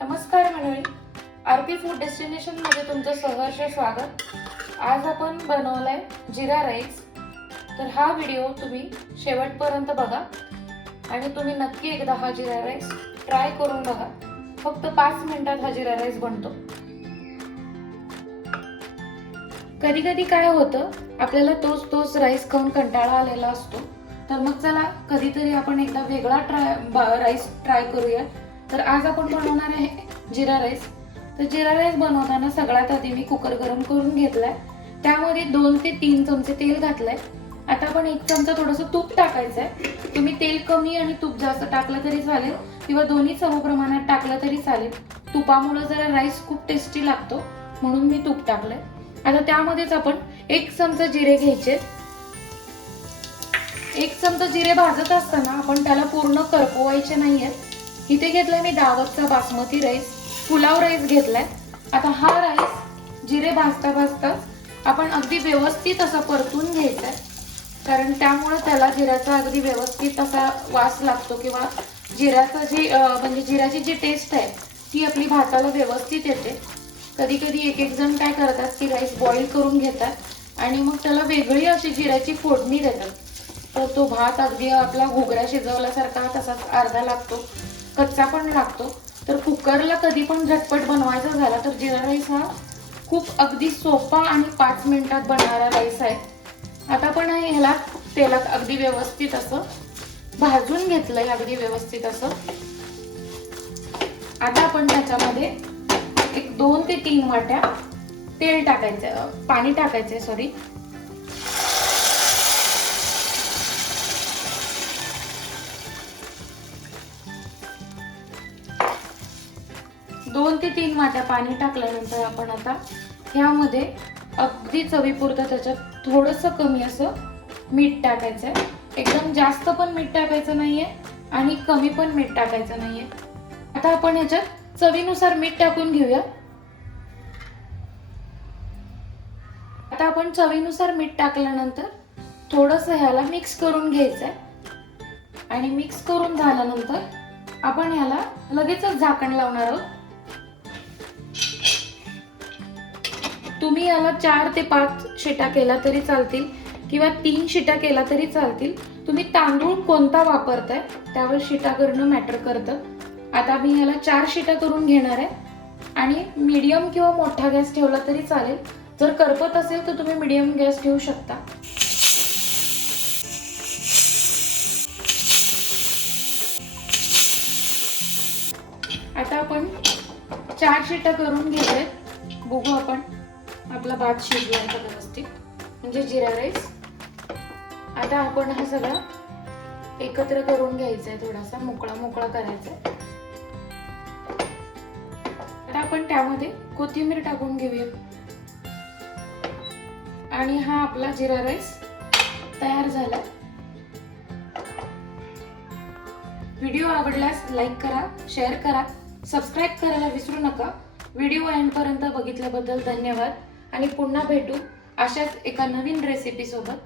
नमस्कार मंडळी, RP food destination मध्ये तुमचं सहर्ष स्वागत। आज आपण बनवलाय जिरा राईस। तर हा व्हिडिओ तुम्ही शेवटपर्यंत बघा आणि तुम्ही नक्की एकदा हा जिरा राईस ट्राय करून बघा। फक्त 5 मिनिटात हा जिरा राईस बनतो। कधी कधी काय होतं, आपल्याला तोच राईस खाऊन कंटाळा आलेला असतो। तर मग चला कधीतरी आपण एकदा वेगळा राईस ट्राय करूया। तर आज आपण बनवणार आहे जिरा राईस। तर जिरा राईस बनवताना सगळ्यात आधी मी कुकर गरम करून घेतलाय। त्यामध्ये 2 ते 3 चमचे तेल घातलंय। आता आपण 1 चमचा थोडंसं तूप टाकायचंय। तुम्ही तेल कमी आणि तूप जास्त टाकलं तरी चालेल किंवा दोन्ही समप्रमाणात टाकलं तरी चालेल। तुपामुळे जरा राईस खूप टेस्टी लागतो, म्हणून मी तूप टाकलंय। आता त्यामध्येच आपण 1 चमचा जिरे घ्यायचे। 1 चमचा जिरे भाजत असताना आपण त्याला पूर्ण करपवायचे नाहीयेत। इथे घेतलाय मी दावतचा बासमती राईस, पुलाव राईस घेतलाय। आता हा राईस जिरे भाजता भाजता आपण अगदी व्यवस्थित असा परतून घ्यायचा आहे, कारण त्यामुळे त्याला जिऱ्याचा अगदी व्यवस्थित असा वास लागतो किंवा जिऱ्याचा म्हणजे जिऱ्याची जी टेस्ट आहे ती आपली भाताला व्यवस्थित येते। कधी कधी एक जण काय करतात की राईस बॉईल करून घेतात आणि मग त्याला वेगळी अशी जिऱ्याची फोडणी देतात। तर तो भात अगदी आपला घुगऱ्या शिजवल्यासारखा तसाच अर्धा लागतो, कच्चा पण लागतो। तर कुकरला कधी पण झटपट बनवायचा झाला तर जिरा राईस हा खूप अगदी सोपा आणि 5 मिनिटात बनणारा राईस आहे। आता आपण ह्याला तेलात अगदी व्यवस्थित असं भाजून घेतलंय, अगदी व्यवस्थित असं। आता आपण त्याच्यामध्ये 2 ते 3 वाट्या तेल टाकायचं, पाणी टाकायचंय, सॉरी। 2 ते 3 वाट्या पाणी टाकल्यानंतर आपण आता ह्यामध्ये अगदी चवीपुरतं त्याच्यात थोडंसं कमी असं मीठ टाकायचंय। एकदम जास्त पण मीठ टाकायचं नाहीये आणि कमी पण मीठ टाकायचं नाहीये। आता आपण ह्याच्यात चवीनुसार मीठ टाकून घेऊया। आता आपण चवीनुसार मीठ टाकल्यानंतर थोडंसं ह्याला मिक्स करून घ्यायचंय आणि मिक्स करून झाल्यानंतर आपण ह्याला लगेचच झाकण लावणार आहोत। तुम्ही याला 4 ते 5 शिट्या केल्या तरी चालतील किंवा 3 शिट्या केल्या तरी चालतील। तुम्ही तांदूळ कोणता वापरताय त्यावर शिट्या करणं मॅटर करतं। आता मी याला 4 शिट्या करून घेणार आहे आणि मीडियम किंवा मोठा गॅस ठेवला तरी चालेल। जर करपत असेल तर तुम्ही मीडियम गॅस ठेवू शकता। आता आपण 4 शिट्या करून घेतोय, बघू आपण आपला भात शिजलाय का व्यवस्थित, म्हणजे जिरा राईस। आता आपण हा सगळा एकत्र करून घ्यायचा आहे, थोडासा मोकळा मोकळा करायचा आहे। आता आपण त्यामध्ये कोथिंबीर टाकून घेऊया आणि हा आपला जिरा राईस तयार झाला। व्हिडिओ आवडल्यास लाईक करा, शेअर करा, सबस्क्राईब करायला विसरू नका। व्हिडिओ एंड पर्यंत बघितल्याबद्दल धन्यवाद आणि पुन्हा भेटू अशाच एका नवीन रेसिपी सोबत।